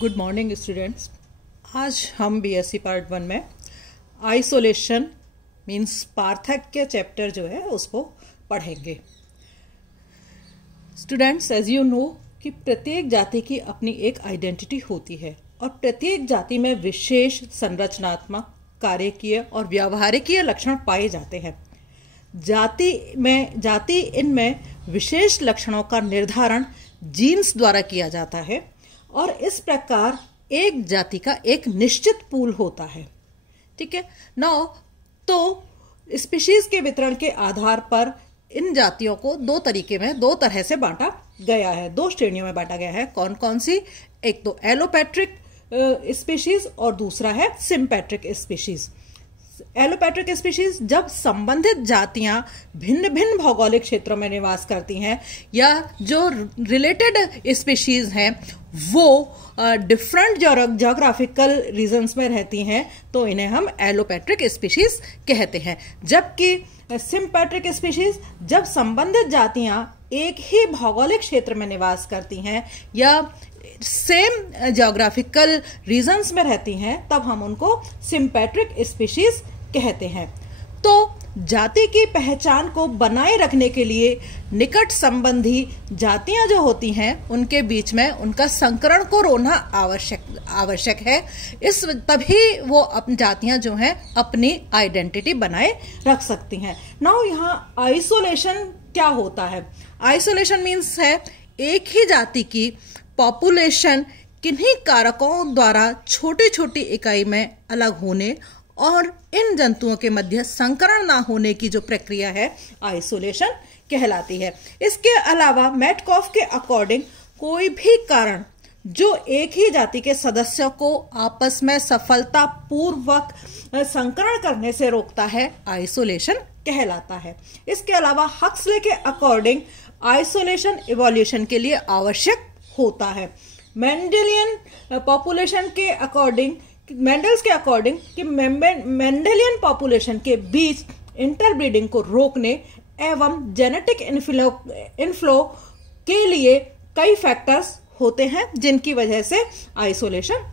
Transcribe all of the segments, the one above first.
Good morning students. आज हम BSc part 1 में आइसोलेशन मीन्स पार्थक्य चैप्टर जो है उसको पढ़ेंगे। स्टूडेंट्स, एज यू नो कि प्रत्येक जाति की अपनी एक आइडेंटिटी होती है और प्रत्येक जाति में विशेष संरचनात्मक, कार्यकीय और व्यावहारिकीय लक्षण पाए जाते हैं। जाति इनमें विशेष लक्षणों का निर्धारण जीन्स द्वारा किया जाता है और इस प्रकार एक जाति का एक निश्चित पूल होता है। ठीक है। नाउ तो स्पीशीज के वितरण के आधार पर इन जातियों को दो तरह से बांटा गया है, दो श्रेणियों में बांटा गया है। कौन कौन सी? एक तो एलोपैट्रिक स्पीशीज और दूसरा है सिम्पैट्रिक स्पीशीज। एलोपैट्रिक स्पीशीज जब संबंधित जातियां भिन्न भिन्न भौगोलिक क्षेत्रों में निवास करती हैं या जो रिलेटेड स्पीशीज हैं वो डिफरेंट ज्योग्राफिकल रीजन्स में रहती हैं तो इन्हें हम एलोपैट्रिक स्पीशीज कहते हैं। जबकि सिम्पैट्रिक स्पीशीज जब संबंधित जातियां एक ही भौगोलिक क्षेत्र में निवास करती हैं या सेम ज्योग्राफिकल रीजन्स में रहती हैं तब हम उनको सिम्पैट्रिक स्पीशीज कहते हैं। तो जाति की पहचान को बनाए रखने के लिए निकट संबंधी जातियां जो होती हैं उनके बीच में उनका संकरण को रोकना आवश्यक है। तभी वो जातियां जो हैं अपनी आइडेंटिटी बनाए रख सकती हैं। नाउ यहाँ आइसोलेशन क्या होता है? आइसोलेशन मीन्स है एक ही जाति की पॉपुलेशन किन्हीं कारकों द्वारा छोटी छोटी इकाई में अलग होने और इन जंतुओं के मध्य संकरण ना होने की जो प्रक्रिया है आइसोलेशन कहलाती है। इसके अलावा मेटकॉफ के अकॉर्डिंग कोई भी कारण जो एक ही जाति के सदस्यों को आपस में सफलतापूर्वक संकरण करने से रोकता है आइसोलेशन कहलाता है। इसके अलावा हक्सले के अकॉर्डिंग आइसोलेशन इवोल्यूशन के लिए आवश्यक होता है। मेंडेलियन पॉपुलेशन के अकॉर्डिंग मेंडल्स के अकॉर्डिंग कि मेंडेलियन पॉपुलेशन के बीच इंटरब्रीडिंग को रोकने एवं जेनेटिक इनफ्लो के लिए कई फैक्टर्स होते हैं जिनकी वजह से आइसोलेशन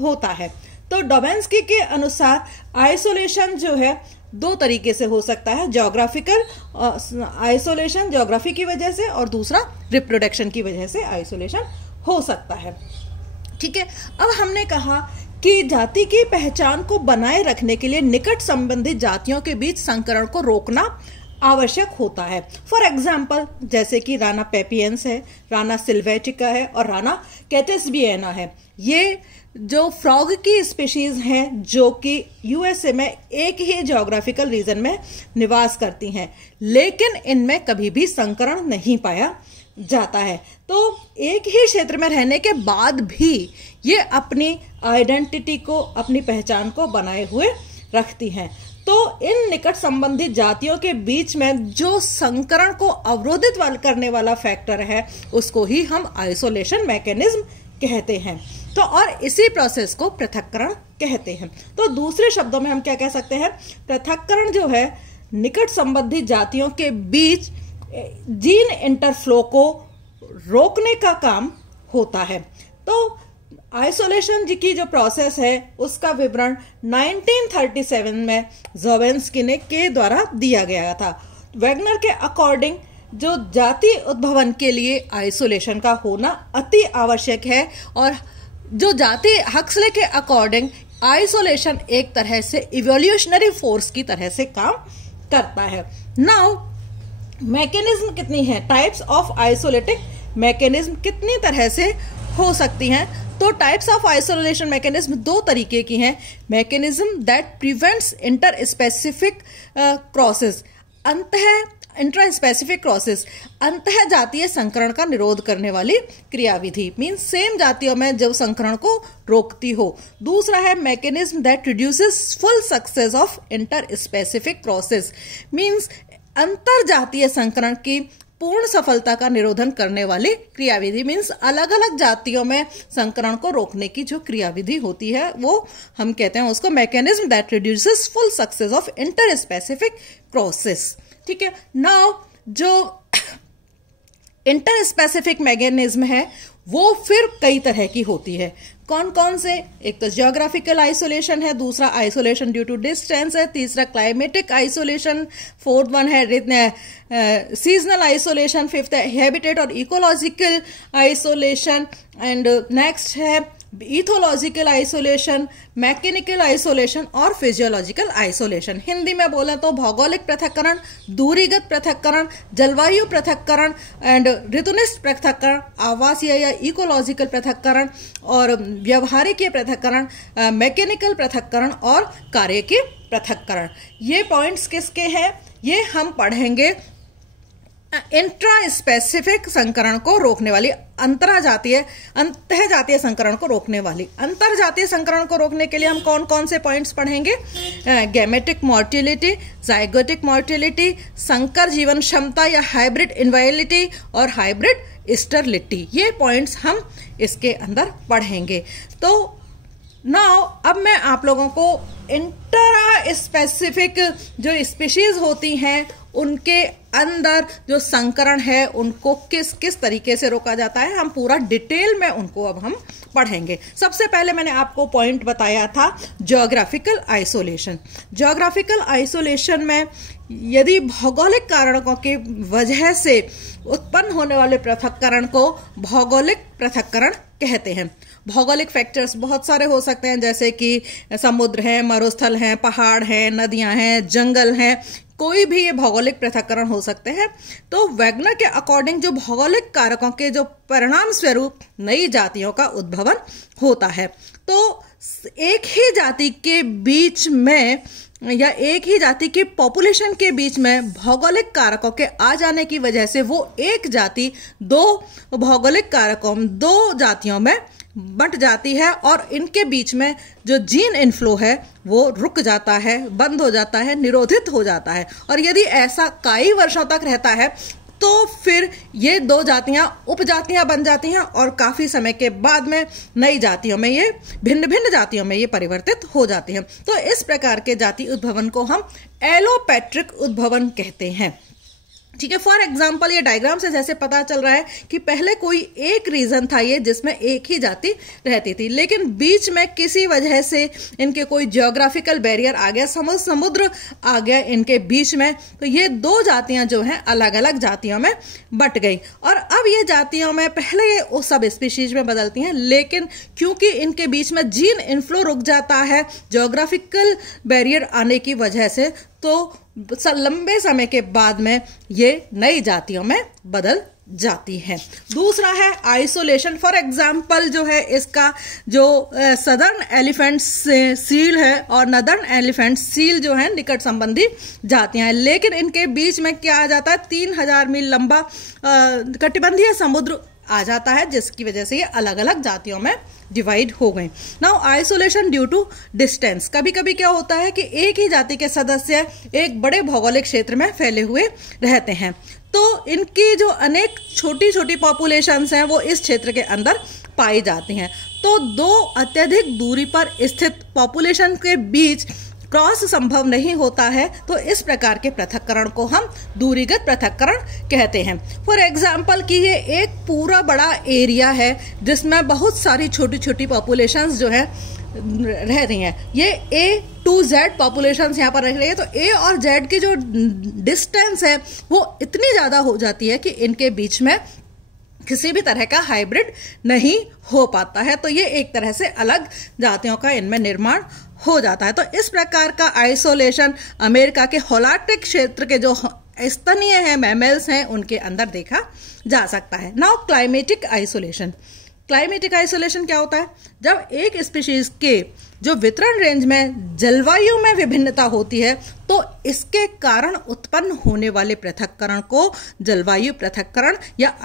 होता है। तो डोबेंस्की के अनुसार आइसोलेशन जो है दो तरीके से हो सकता है, ज्योग्राफिकल आइसोलेशन ज्योग्राफी की वजह से और दूसरा रिप्रोडक्शन की वजह से आइसोलेशन हो सकता है। ठीक है। अब हमने कहा कि जाति की पहचान को बनाए रखने के लिए निकट संबंधित जातियों के बीच संकरण को रोकना आवश्यक होता है। फॉर एग्जाम्पल जैसे कि राना पेपियंस है, राना सिल्वेटिका है और राना कैटेसबियाना है। ये जो फ्रॉग की स्पीशीज हैं जो कि यूएसए में एक ही ज्योग्राफिकल रीजन में निवास करती हैं लेकिन इनमें कभी भी संकरण नहीं पाया जाता है। तो एक ही क्षेत्र में रहने के बाद भी ये अपनी आइडेंटिटी को, अपनी पहचान को बनाए हुए रखती हैं। तो इन निकट संबंधित जातियों के बीच में जो संकरण को अवरोधित करने वाला फैक्टर है उसको ही हम आइसोलेशन मैकेनिज्म कहते हैं। तो और इसी प्रोसेस को पृथक्करण कहते हैं। तो दूसरे शब्दों में हम क्या कह सकते हैं? पृथक्करण जो है निकट संबंधित जातियों के बीच जीन इंटरफ्लो को रोकने का काम होता है। तो आइसोलेशन की जो प्रोसेस है उसका विवरण 1937 में ज़ोवेन्स्की के द्वारा दिया गया था। वैगनर के अकॉर्डिंग जो जाति उद्भवन के लिए आइसोलेशन का होना अति आवश्यक है और जो जाति हक्सले के अकॉर्डिंग आइसोलेशन एक तरह से इवोल्यूशनरी फोर्स की तरह से काम करता है। नाउ मैकेनिज्म कितनी है? टाइप्स ऑफ आइसोलेटिंग मैकेनिज्म कितनी तरह से हो सकती हैं? तो टाइप्स ऑफ आइसोलेशन मैकेनिज्म दो तरीके की हैं। Mechanism that prevents inter specific crosses, intra specific crosses, अंतः जातीय संकरण का निरोध करने वाली क्रियाविधि मीन्स सेम जातियों में जब संकरण को रोकती हो। दूसरा है mechanism that reduces full success of inter specific crosses means अंतर जातीय संकरण की पूर्ण सफलता का निरोधन करने वाली क्रियाविधि मीन्स अलग अलग जातियों में संकरण को रोकने की जो क्रियाविधि होती है वो हम कहते हैं उसको mechanism that reduces full success of inter specific crosses. ठीक है। नाउ जो इंटर स्पेसिफिक मैकेनिज्म है वो फिर कई तरह की होती है। कौन कौन से? एक तो जियोग्राफिकल आइसोलेशन है, दूसरा आइसोलेशन ड्यू टू डिस्टेंस है, तीसरा क्लाइमेटिक आइसोलेशन, फोर्थ वन है सीजनल आइसोलेशन, फिफ्थ है हैबिटेट और इकोलॉजिकल आइसोलेशन, एंड नेक्स्ट है इथोलॉजिकल आइसोलेशन, मैकेनिकल आइसोलेशन और फिजियोलॉजिकल आइसोलेशन। हिंदी में बोले तो भौगोलिक पृथक्करण, दूरीगत पृथक्करण, जलवायु पृथक्करण एंड ऋतुनिष्ठ पृथक्करण, आवासीय या इकोलॉजिकल पृथक्करण और व्यवहारिक पृथक्करण, मैकेनिकल पृथक्करण और कार्यकीय पृथक्करण। ये पॉइंट्स किसके हैं? ये हम पढ़ेंगे इंट्रा स्पेसिफिक संकरण को रोकने वाली, अंतःजातीय संकरण को रोकने वाली। अंतरजातीय संकरण को रोकने के लिए हम कौन कौन से पॉइंट्स पढ़ेंगे? गैमेटिक मोर्टिलिटी, जाइगोटिक मोर्टिलिटी, संकर जीवन क्षमता या हाइब्रिड इनवाइलिटी और हाइब्रिड स्टरलिटी। ये पॉइंट्स हम इसके अंदर पढ़ेंगे। तो नाउ अब मैं आप लोगों को इंट्रा स्पेसिफिक जो स्पीशीज होती हैं उनके अंदर जो संकरण है उनको किस किस तरीके से रोका जाता है, हम पूरा डिटेल में उनको अब हम पढ़ेंगे। सबसे पहले मैंने आपको पॉइंट बताया था ज्योग्राफिकल आइसोलेशन। ज्योग्राफिकल आइसोलेशन में यदि भौगोलिक कारणों की वजह से उत्पन्न होने वाले पृथक्करण को भौगोलिक पृथक्करण कहते हैं। भौगोलिक फैक्टर्स बहुत सारे हो सकते हैं, जैसे कि समुद्र है, मरुस्थल हैं, पहाड़ हैं, नदियां हैं, जंगल हैं, कोई भी ये भौगोलिक पृथक्करण हो सकते हैं। तो वैगनर के अकॉर्डिंग जो भौगोलिक कारकों के जो परिणाम स्वरूप नई जातियों का उद्भवन होता है, तो एक ही जाति के बीच में या एक ही जाति की पॉपुलेशन के बीच में भौगोलिक कारकों के आ जाने की वजह से वो एक जाति दो भौगोलिक कारकों, दो जातियों में बंट जाती है और इनके बीच में जो जीन इनफ्लो है वो रुक जाता है, बंद हो जाता है, निरोधित हो जाता है। और यदि ऐसा कई वर्षों तक रहता है तो फिर ये दो जातियां उपजातियां बन जाती हैं और काफी समय के बाद में नई जातियों में ये भिन्न भिन्न जातियों में ये परिवर्तित हो जाती हैं। तो इस प्रकार के जाति उद्भवन को हम एलोपैट्रिक उद्भवन कहते हैं। ठीक है, फॉर एग्जाम्पल ये डायग्राम से जैसे पता चल रहा है कि पहले कोई एक रीजन था ये जिसमें एक ही जाति रहती थी, लेकिन बीच में किसी वजह से इनके कोई जियोग्राफिकल बैरियर आ गया, समुद्र आ गया इनके बीच में, तो ये दो जातियां जो हैं अलग अलग जातियों में बट गई। और अब ये जातियों में पहले ये उस सब स्पीशीज में बदलती हैं, लेकिन क्योंकि इनके बीच में जीन इनफ्लो रुक जाता है जियोग्राफिकल बैरियर आने की वजह से, तो लंबे समय के बाद में ये नई जातियों में बदल जाती है। दूसरा है आइसोलेशन। फॉर एग्जाम्पल जो है इसका जो सदर्न एलिफेंट सील है और नदर्न एलिफेंट सील जो है निकट संबंधी जातियां हैं, लेकिन इनके बीच में क्या आ जाता है, 3000 मील लंबा कटिबंधीय समुद्र आ जाता है, जिसकी वजह से ये अलग अलग जातियों में डिवाइड हो गए। Now isolation due to distance. कभी कभी क्या होता है कि एक ही जाति के सदस्य एक बड़े भौगोलिक क्षेत्र में फैले हुए रहते हैं, तो इनकी जो अनेक छोटी छोटी पॉपुलेशंस हैं वो इस क्षेत्र के अंदर पाई जाती हैं। तो दो अत्यधिक दूरी पर स्थित पॉपुलेशन के बीच क्रॉस संभव नहीं होता है, तो इस प्रकार के पृथक्करण को हम दूरीगत पृथक्करण कहते हैं। फॉर एग्जाम्पल कि ये एक पूरा बड़ा एरिया है जिसमें बहुत सारी छोटी छोटी पॉपुलेशंस जो है रह रही हैं। ये A to Z पॉपुलेशंस यहाँ पर रह रही है, तो A और Z की जो डिस्टेंस है वो इतनी ज़्यादा हो जाती है कि इनके बीच में किसी भी तरह का हाइब्रिड नहीं हो पाता है, तो ये एक तरह से अलग जातियों का इनमें निर्माण हो जाता है। तो इस प्रकार का आइसोलेशन अमेरिका के होलार्क्टिक क्षेत्र के जो स्तनीय हैं, मैमल्स हैं, उनके अंदर देखा जा सकता है। Now climatic isolation. Climatic isolation क्या होता है? जब एक स्पीशीज के जो वितरण रेंज में जलवायु में विभिन्नता होती है तो इसके कारण उत्पन्न होने वाले पृथक्करण को जलवायु पृथक्करण या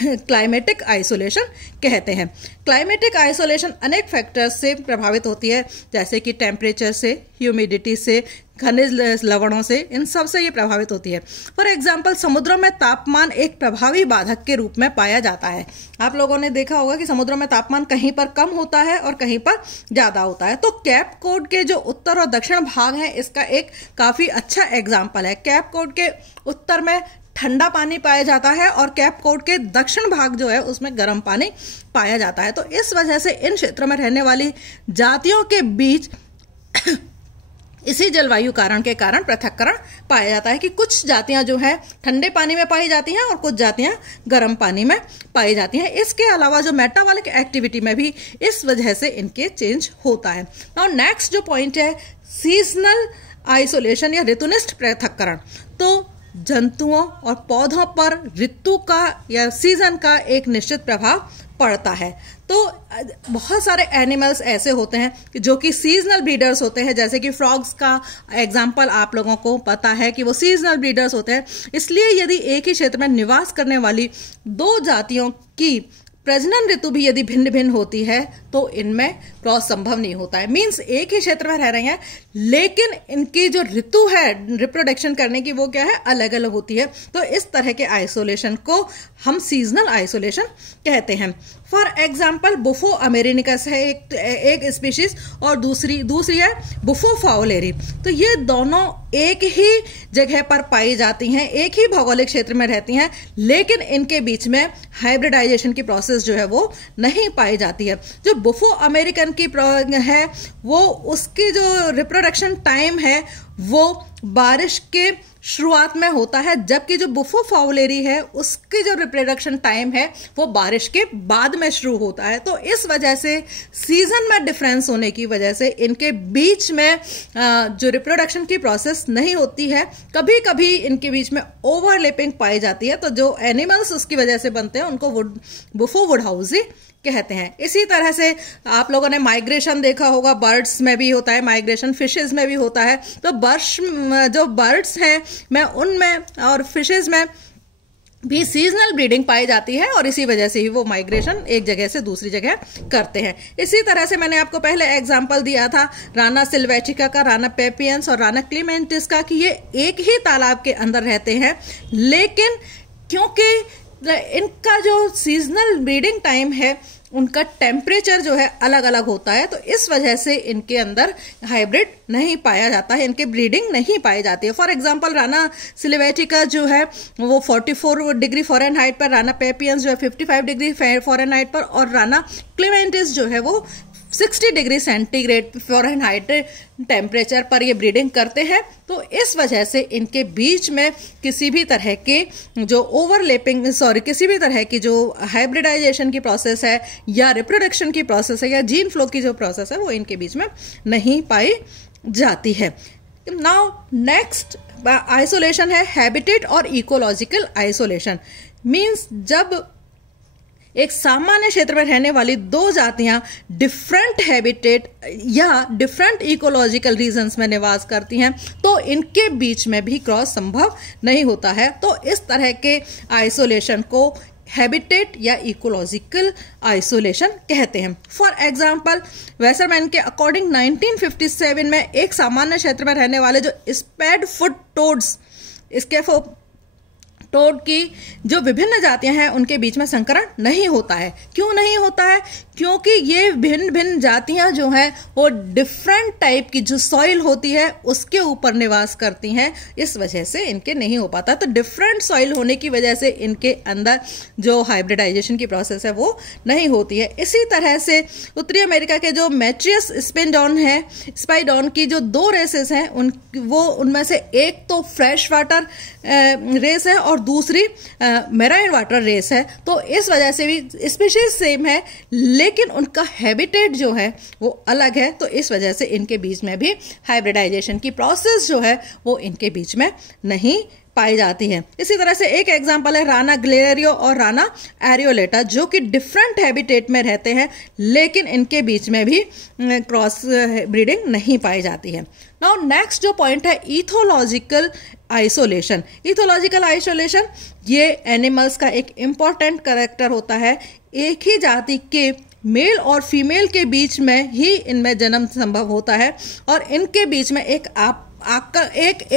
क्लाइमेटिक आइसोलेशन कहते हैं। क्लाइमेटिक आइसोलेशन अनेक फैक्टर्स से प्रभावित होती है, जैसे कि टेम्परेचर से, ह्यूमिडिटी से, खनिज लवणों से, इन सब से ये प्रभावित होती है। फॉर एग्जाम्पल समुद्रों में तापमान एक प्रभावी बाधक के रूप में पाया जाता है। आप लोगों ने देखा होगा कि समुद्रों में तापमान कहीं पर कम होता है और कहीं पर ज्यादा होता है। तो कैप कोड के जो उत्तर और दक्षिण भाग हैं इसका एक काफी अच्छा एग्जाम्पल है। कैप कोड के उत्तर में ठंडा पानी पाया जाता है और केप कोड के दक्षिण भाग जो है उसमें गर्म पानी पाया जाता है। तो इस वजह से इन क्षेत्रों में रहने वाली जातियों के बीच इसी जलवायु कारण के कारण पृथक्करण पाया जाता है कि कुछ जातियां जो है ठंडे पानी में पाई जाती हैं और कुछ जातियां गर्म पानी में पाई जाती हैं। इसके अलावा जो मेटाबॉलिक एक्टिविटी में भी इस वजह से इनके चेंज होता है। नाउ नेक्स्ट जो पॉइंट है सीजनल आइसोलेशन या ऋतुनिष्ठ पृथक्करण। तो जंतुओं और पौधों पर ऋतु का या सीजन का एक निश्चित प्रभाव पड़ता है। तो बहुत सारे एनिमल्स ऐसे होते हैं जो कि सीजनल ब्रीडर्स होते हैं, जैसे कि फ्रॉग्स का एग्जाम्पल आप लोगों को पता है कि वो सीजनल ब्रीडर्स होते हैं। इसलिए यदि एक ही क्षेत्र में निवास करने वाली दो जातियों की प्रजनन ऋतु भी यदि भिन्न भिन्न होती है तो इनमें क्रॉस संभव नहीं होता है। मींस एक ही क्षेत्र में रह रहे हैं लेकिन इनकी जो ऋतु है रिप्रोडक्शन करने की वो क्या है, अलग अलग होती है। तो इस तरह के आइसोलेशन को हम सीजनल आइसोलेशन कहते हैं। फॉर एग्जाम्पल बुफो अमेरिनिकस है एक स्पीशीज और दूसरी है बुफो फाउलेरी। तो ये दोनों एक ही जगह पर पाई जाती हैं, एक ही भौगोलिक क्षेत्र में रहती हैं, लेकिन इनके बीच में हाइब्रिडाइजेशन की प्रोसेस जो है वो नहीं पाई जाती है। जो बुफो अमेरिकन की है वो उसकी जो रिप्रोडक्शन टाइम है वो बारिश के शुरुआत में होता है, जबकि जो बुफो फाउलेरी है उसकी जो रिप्रोडक्शन टाइम है वो बारिश के बाद में शुरू होता है। तो इस वजह से सीजन में डिफरेंस होने की वजह से इनके बीच में जो रिप्रोडक्शन की प्रोसेस नहीं होती है, कभी कभी इनके बीच में ओवरलैपिंग पाई जाती है। तो जो एनिमल्स उसकी वजह से बनते हैं उनको बुफो वुडहाउसी कहते हैं। इसी तरह से आप लोगों ने माइग्रेशन देखा होगा, बर्ड्स में भी होता है माइग्रेशन, फिशेज में भी होता है। तो जो बर्ड्स हैं मैं उनमें और फिशेज में भी सीजनल ब्रीडिंग पाई जाती है और इसी वजह से ही वो माइग्रेशन एक जगह से दूसरी जगह करते हैं। इसी तरह से मैंने आपको पहले एग्जांपल दिया था राना सिल्वेटिका का, राना पेपियंस और राना क्लीमेंटिस का कि ये एक ही तालाब के अंदर रहते हैं, लेकिन क्योंकि इनका जो सीजनल ब्रीडिंग टाइम है उनका टेम्परेचर जो है अलग अलग होता है, तो इस वजह से इनके अंदर हाइब्रिड नहीं पाया जाता है, इनके ब्रीडिंग नहीं पाई जाती है। फॉर एग्जांपल राना सिल्वेटिका जो है वो 44 डिग्री फ़ारेनहाइट पर, राना पेपियंस जो है 55 डिग्री फ़ारेनहाइट पर और राना क्लीमेंटिस जो है वो 60 डिग्री सेंटीग्रेड फ़ारेनहाइट टेम्परेचर पर ये ब्रीडिंग करते हैं। तो इस वजह से इनके बीच में किसी भी तरह के जो किसी भी तरह की जो हाइब्रिडाइजेशन की प्रोसेस है या रिप्रोडक्शन की प्रोसेस है या जीन फ्लो की जो प्रोसेस है वो इनके बीच में नहीं पाई जाती है। नाउ नेक्स्ट आइसोलेशन है हैबिटेट और इकोलॉजिकल आइसोलेशन। मीन्स जब एक सामान्य क्षेत्र में रहने वाली दो जातियां डिफरेंट हैबिटेट या डिफरेंट इकोलॉजिकल रीजन्स में निवास करती हैं तो इनके बीच में भी क्रॉस संभव नहीं होता है। तो इस तरह के आइसोलेशन को हैबिटेट या इकोलॉजिकल आइसोलेशन कहते हैं। फॉर एग्जाम्पल वेसरमैन के अकॉर्डिंग 1957 में एक सामान्य क्षेत्र में रहने वाले जो स्पैड फुट टोड्स टोड की जो विभिन्न जातियां हैं उनके बीच में संकरण नहीं होता है। क्यों नहीं होता है? क्योंकि ये भिन्न भिन्न जातियां जो हैं वो डिफरेंट टाइप की जो सॉइल होती है उसके ऊपर निवास करती हैं, इस वजह से इनके नहीं हो पाता। तो डिफरेंट सॉइल होने की वजह से इनके अंदर जो हाइब्रिडाइजेशन की प्रोसेस है वो नहीं होती है। इसी तरह से उत्तरी अमेरिका के जो मैट्रियस स्पाइडॉन की जो दो रेसेस हैं उनमें से एक तो फ्रेश वाटर रेस है और दूसरी मेराइन वाटर रेस है। तो इस वजह से भी स्पीशीज सेम है लेकिन उनका हैबिटेट जो है वो अलग है, तो इस वजह से इनके बीच में भी हाइब्रिडाइजेशन की प्रोसेस जो है वो इनके बीच में नहीं पाई जाती है। इसी तरह से एक एग्जांपल है राना ग्लेरियो और राना एरियोलेटा जो कि डिफरेंट हैबिटेट में रहते हैं लेकिन इनके बीच में भी क्रॉस ब्रीडिंग नहीं पाई जाती है। नाउ नेक्स्ट जो पॉइंट है इथोलॉजिकल आइसोलेशन। इथोलॉजिकल आइसोलेशन ये एनिमल्स का एक इंपॉर्टेंट कैरेक्टर होता है। एक ही जाति के मेल और फीमेल के बीच में ही इनमें जन्म संभव होता है और इनके बीच में एक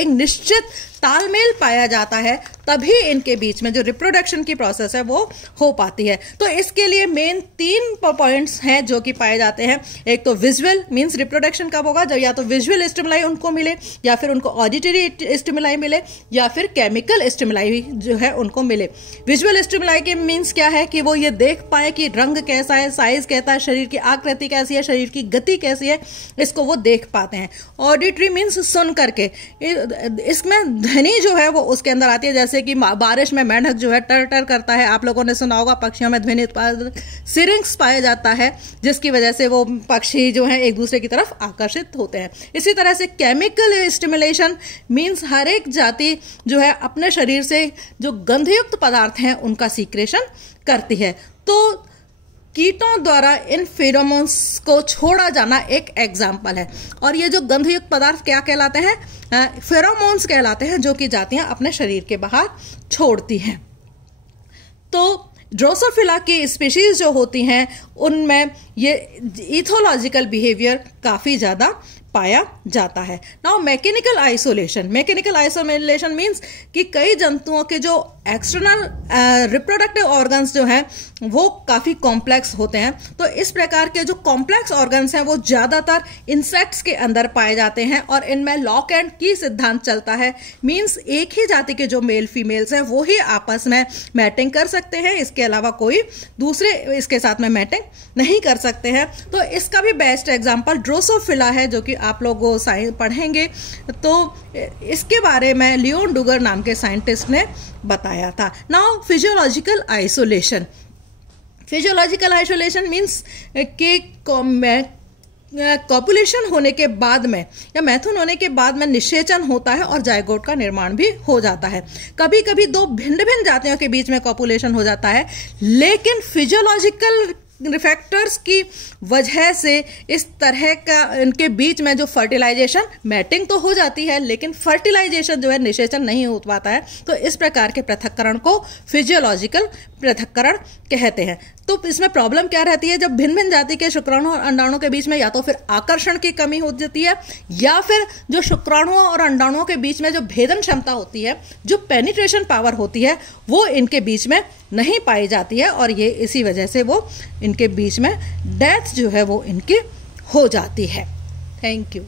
निश्चित तालमेल पाया जाता है तभी इनके बीच में जो रिप्रोडक्शन की प्रोसेस है वो हो पाती है। तो इसके लिए मेन 3 पॉइंट्स हैं जो कि पाए जाते हैं। एक तो विजुअल, मींस रिप्रोडक्शन कब होगा, जब या तो विजुअल स्टिमुलाई उनको मिले, या फिर उनको ऑडिटरी स्टिमुलाई मिले, या फिर केमिकल स्टिमुलाई जो है उनको मिले। विजुअल स्टिमुलाई के मींस क्या है कि वो ये देख पाए कि रंग कैसा है, साइज कैसा है, शरीर की आकृति कैसी है, शरीर की गति कैसी है, इसको वो देख पाते हैं। ऑडिटरी मींस सुन करके, इसमें ध्वनि जो है वो उसके अंदर आती है। जैसे कि बारिश में मेंढक जो है टर टर करता है, आप लोगों ने सुना होगा। पक्षियों में ध्वनि उत्पादक सिरिंक्स पाया जाता है, जिसकी वजह से वो पक्षी जो है एक दूसरे की तरफ आकर्षित होते हैं। इसी तरह से केमिकल स्टिमुलेशन मींस हर एक जाति जो है अपने शरीर से जो गंधयुक्त पदार्थ हैं उनका सीक्रेशन करती है। तो कीटों द्वारा इन फेरोमोन्स को छोड़ा जाना एक एग्जाम्पल है। और ये जो गंधयुक्त पदार्थ क्या कहलाते हैं, फेरोमोन्स कहलाते हैं, जो कि जातियां अपने शरीर के बाहर छोड़ती हैं। तो ड्रोसोफिला की स्पीशीज जो होती हैं उनमें ये इथोलॉजिकल बिहेवियर काफी ज्यादा पाया जाता है। नाउ मैकेनिकल आइसोलेशन मीन्स कि कई जंतुओं के जो एक्सटर्नल रिप्रोडक्टिव ऑर्गन्स जो हैं वो काफ़ी कॉम्प्लेक्स होते हैं। तो इस प्रकार के जो कॉम्प्लेक्स ऑर्गन्स हैं वो ज़्यादातर इंसेक्ट्स के अंदर पाए जाते हैं, और इनमें लॉक एंड की सिद्धांत चलता है। मीन्स एक ही जाति के जो मेल फीमेल्स हैं वो ही आपस में मैटिंग कर सकते हैं, इसके अलावा कोई दूसरे इसके साथ में मैटिंग नहीं कर सकते हैं। तो इसका भी बेस्ट एग्जाम्पल ड्रोसोफिला है, जो कि आप लोग पढ़ेंगे। तो इसके बारे में लियोन डुगर नाम के साइंटिस्ट ने बताया था। नाउ फिजियोलॉजिकल आइसोलेशन मीन्स कि कॉपुलेशन होने के बाद में या मैथुन होने के बाद में निषेचन होता है और जायगोट का निर्माण भी हो जाता है। कभी कभी 2 भिन्न भिन्न जातियों के बीच में कॉपुलेशन हो जाता है, लेकिन फिजियोलॉजिकल फैक्टर्स की वजह से इस तरह का इनके बीच में जो फर्टिलाइजेशन, मैटिंग तो हो जाती है लेकिन फर्टिलाइजेशन जो है, निषेचन नहीं हो पाता है। तो इस प्रकार के पृथक्करण को फिजियोलॉजिकल पृथक्करण कहते हैं। तो इसमें प्रॉब्लम क्या रहती है, जब भिन्न भिन्न जाति के शुक्राणु और अंडाणुओं के बीच में या तो फिर आकर्षण की कमी हो जाती है, या फिर जो शुक्राणुओं और अंडाणुओं के बीच में जो भेदन क्षमता होती है, जो पेनिट्रेशन पावर होती है, वो इनके बीच में नहीं पाई जाती है, और ये इसी वजह से वो इनके बीच में डेथ जो है वो इनकी हो जाती है। Thank you.